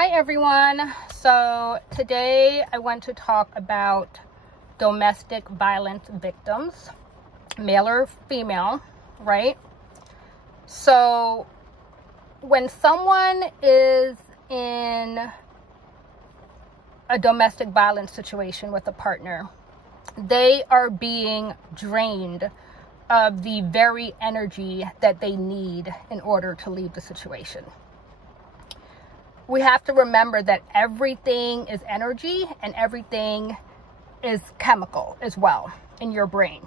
Hi everyone. So today I want to talk about domestic violence victims, male or female, right? So when someone is in a domestic violence situation with a partner, they are being drained of the very energy that they need in order to leave the situation. We have to remember that everything is energy and everything is chemical as well in your brain.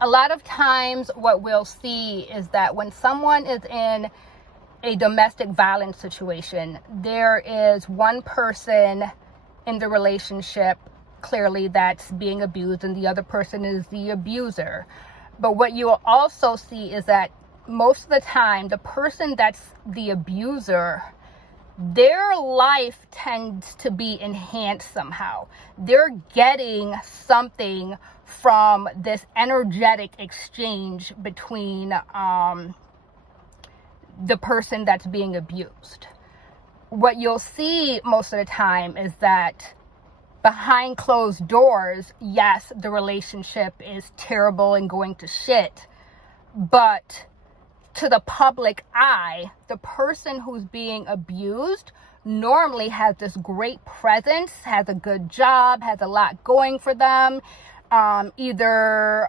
A lot of times what we'll see is that when someone is in a domestic violence situation, there is one person in the relationship clearly that's being abused and the other person is the abuser. But what you will also see is that most of the time, the person that's the abuser, their life tends to be enhanced somehow. They're getting something from this energetic exchange between the person that's being abused. What you'll see most of the time is that behind closed doors, yes, the relationship is terrible and going to shit, but to the public eye, the person who's being abused normally has this great presence, has a good job, has a lot going for them. Either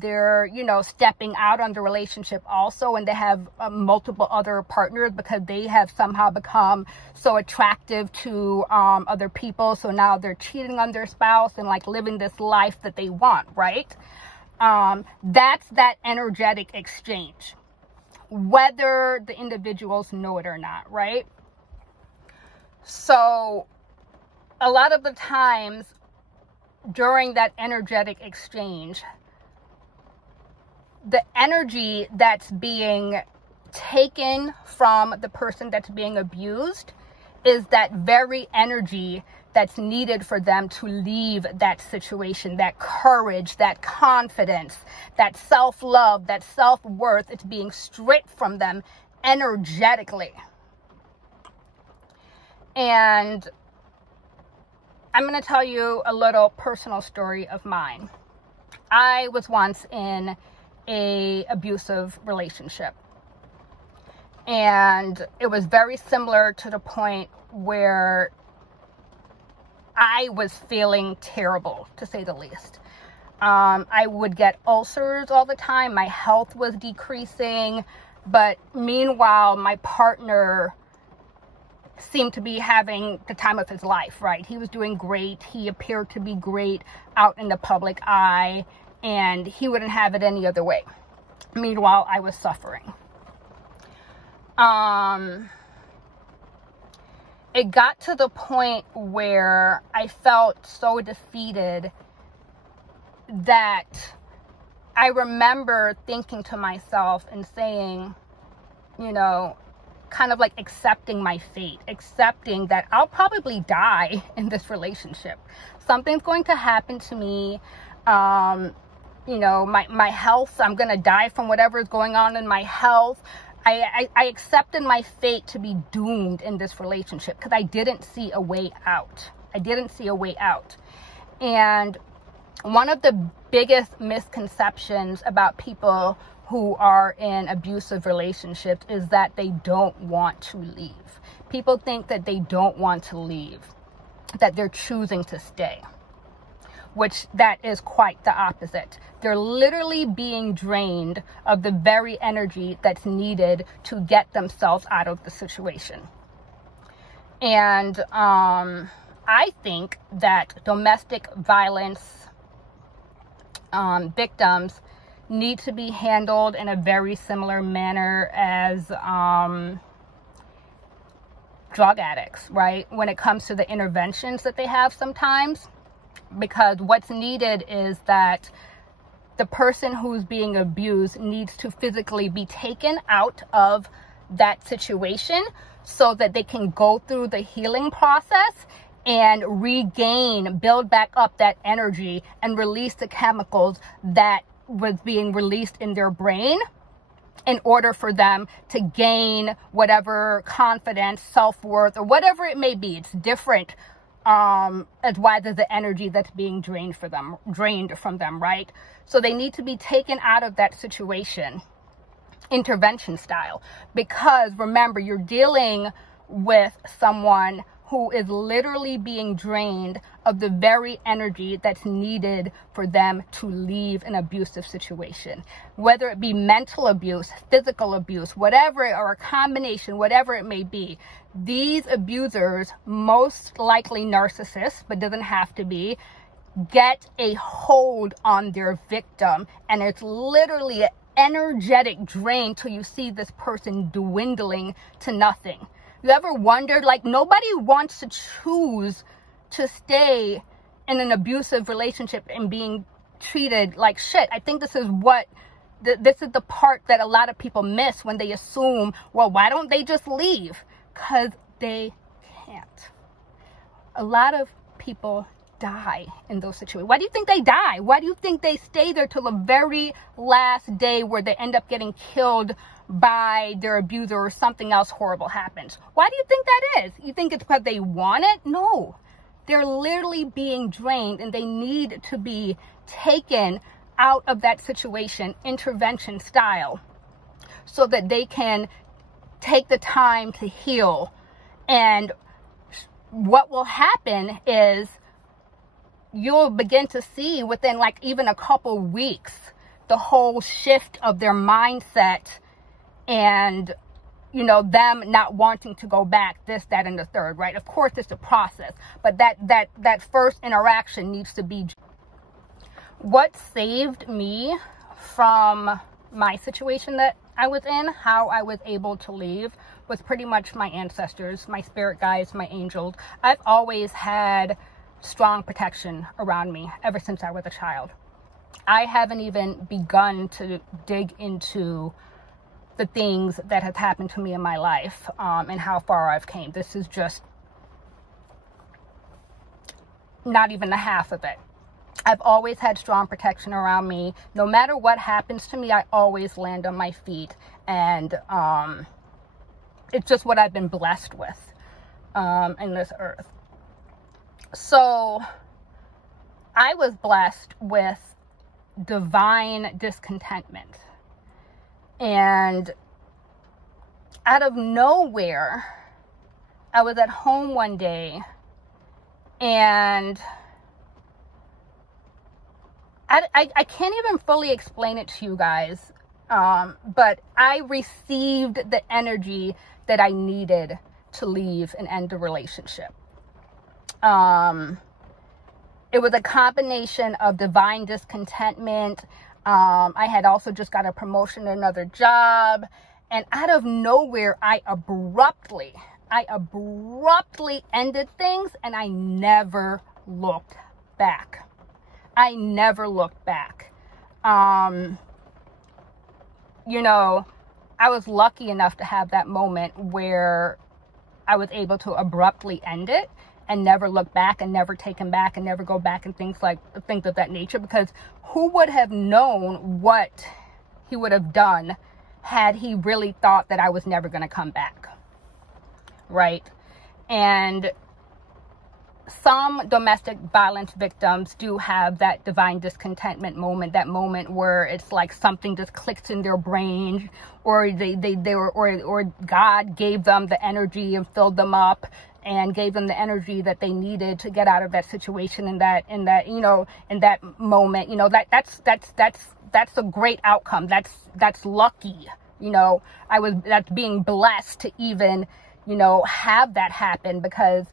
they're, stepping out on the relationship also, and they have multiple other partners because they have somehow become so attractive to other people. So now they're cheating on their spouse and living this life that they want, right? That's that energetic exchange, whether the individuals know it or not, right? So a lot of the times during that energetic exchange, the energy that's being taken from the person that's being abused is that very energy that's needed for them to leave that situation, that courage, that confidence, that self-love, that self-worth. It's being stripped from them energetically. And I'm going to tell you a little personal story of mine. I was once in an abusive relationship. And it was very similar to the point where I was feeling terrible, to say the least. I would get ulcers all the time. My health was decreasing. But meanwhile, my partner seemed to be having the time of his life, right? He was doing great. He appeared to be great out in the public eye, and he wouldn't have it any other way. Meanwhile, I was suffering. It got to the point where I felt so defeated that I remember thinking to myself and saying, kind of accepting my fate, accepting that I'll probably die in this relationship. Something's going to happen to me. My health, I'm going to die from whatever is going on in my health. I accepted my fate to be doomed in this relationship because I didn't see a way out. And one of the biggest misconceptions about people who are in abusive relationships is that they don't want to leave. People think that they don't want to leave, that they're choosing to stay, which that is quite the opposite. They're literally being drained of the very energy that's needed to get themselves out of the situation. And I think that domestic violence victims need to be handled in a very similar manner as drug addicts, right? When it comes to the interventions that they have sometimes, because what's needed is that the person who's being abused needs to physically be taken out of that situation so that they can go through the healing process and build back up that energy and release the chemicals that was being released in their brain in order for them to gain whatever confidence, self-worth, or whatever it may be. It's different as why there's the energy that's being drained from them, right? So they need to be taken out of that situation, intervention style, because remember, you're dealing with someone who is literally being drained of the very energy that's needed for them to leave an abusive situation. Whether it be mental abuse, physical abuse, whatever, or a combination, whatever it may be. These abusers, most likely narcissists, but doesn't have to be, get a hold on their victim, and it's literally an energetic drain till you see this person dwindling to nothing. You ever wondered, like, nobody wants to choose to stay in an abusive relationship and being treated like shit. I think this is the part that a lot of people miss when they assume, well, why don't they just leave? Because they can't. A lot of people die in those situations. Why do you think they die? Why do you think they stay there till the very last day where they end up getting killed by their abuser or something else horrible happens? Why do you think that is? You think it's because they want it? No. They're literally being drained, and they need to be taken out of that situation, intervention style, so that they can take the time to heal. And what will happen is you'll begin to see within like even a couple weeks the whole shift of their mindset, and you know, them not wanting to go back, this, that, and the third, right? Of course, it's a process, but that first interaction needs to be. What saved me from my situation that I was in, how I was able to leave, was pretty much my ancestors, my spirit guides, my angels. I've always had strong protection around me ever since I was a child. I haven't even begun to dig into the things that have happened to me in my life, and how far I've came. This is just not even the half of it. I've always had strong protection around me. No matter what happens to me, I always land on my feet, and it's just what I've been blessed with in this earth. So I was blessed with divine discontentment. And out of nowhere, I was at home one day, and I can't even fully explain it to you guys, but I received the energy that I needed to leave and end the relationship. It was a combination of divine discontentment. I had also just got a promotion in another job, and out of nowhere, I abruptly ended things, and I never looked back. I never looked back. You know, I was lucky enough to have that moment where I was able to abruptly end it and never look back and never take him back and never go back and things of that nature, because who would have known what he would have done had he really thought that I was never going to come back, right? And some domestic violence victims do have that divine discontentment moment, that moment where it's like something just clicks in their brain, or or God gave them the energy and filled them up and gave them the energy that they needed to get out of that situation in that moment. You know, that's a great outcome. That's lucky. You know, that's being blessed to even, you know, have that happen, because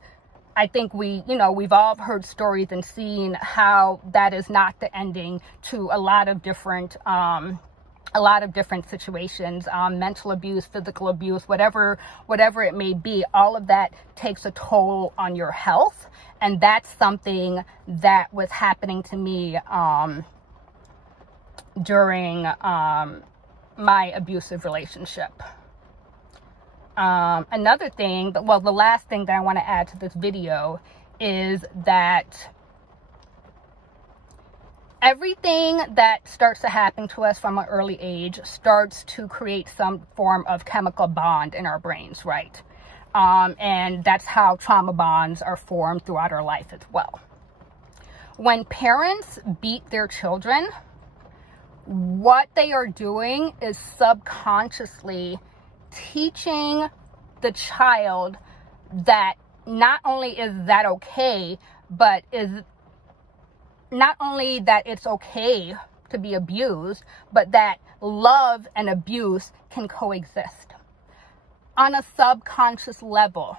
I think we've all heard stories and seen how that is not the ending to a lot of different situations, mental abuse, physical abuse, whatever it may be. All of that takes a toll on your health, and that's something that was happening to me during my abusive relationship. Another thing, the last thing that I want to add to this video is that everything that starts to happen to us from an early age starts to create some form of chemical bond in our brains, right? And that's how trauma bonds are formed throughout our life as well. When parents beat their children, what they are doing is subconsciously teaching the child that not only is that okay, but is not only that it's okay to be abused, but that love and abuse can coexist on a subconscious level.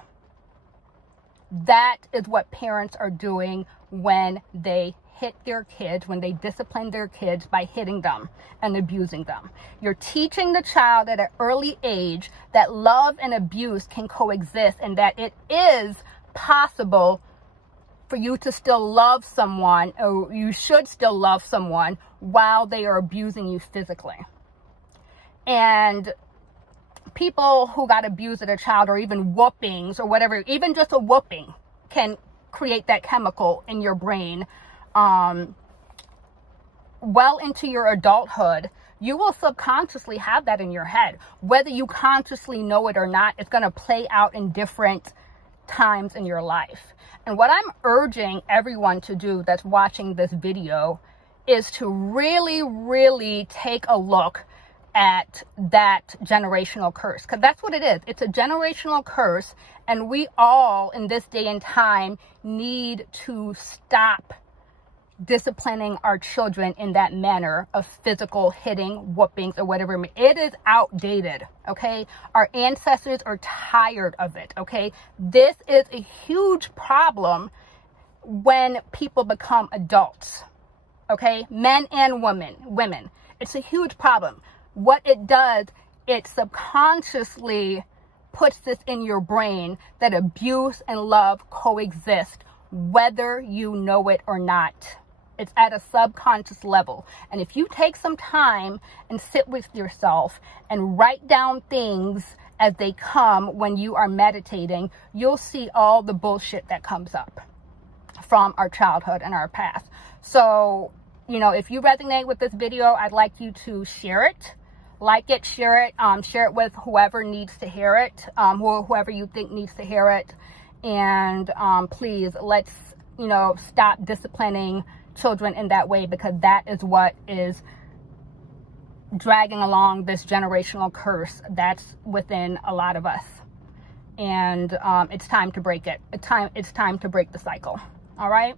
That is what parents are doing when they hit their kids, when they discipline their kids by hitting them and abusing them. You're teaching the child at an early age that love and abuse can coexist, and that it is possible for you to still love someone, or you should still love someone while they are abusing you physically. And people who got abused as a child, or even whoopings or whatever, even just a whooping can create that chemical in your brain. Well into your adulthood, you will subconsciously have that in your head. Whether you consciously know it or not, it's going to play out in different times in your life. And what I'm urging everyone to do that's watching this video is to really, really take a look at that generational curse, because that's what it is. It's a generational curse, and we all in this day and time need to stop disciplining our children in that manner of physical hitting, whoopings, or whatever. It is outdated, okay? Our ancestors are tired of it, okay? This is a huge problem when people become adults, okay? Men and women. It's a huge problem. What it does, it subconsciously puts this in your brain that abuse and love coexist, whether you know it or not. It's at a subconscious level. And if you take some time and sit with yourself and write down things as they come when you are meditating, you'll see all the bullshit that comes up from our childhood and our past. So, you know, if you resonate with this video, I'd like you to share it. Like it, share it with whoever needs to hear it, whoever you think needs to hear it. And please, let's, you know, stop disciplining children in that way, because that is what is dragging along this generational curse that's within a lot of us. And it's time to break it. It's time to break the cycle. All right?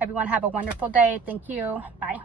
Everyone have a wonderful day. Thank you. Bye.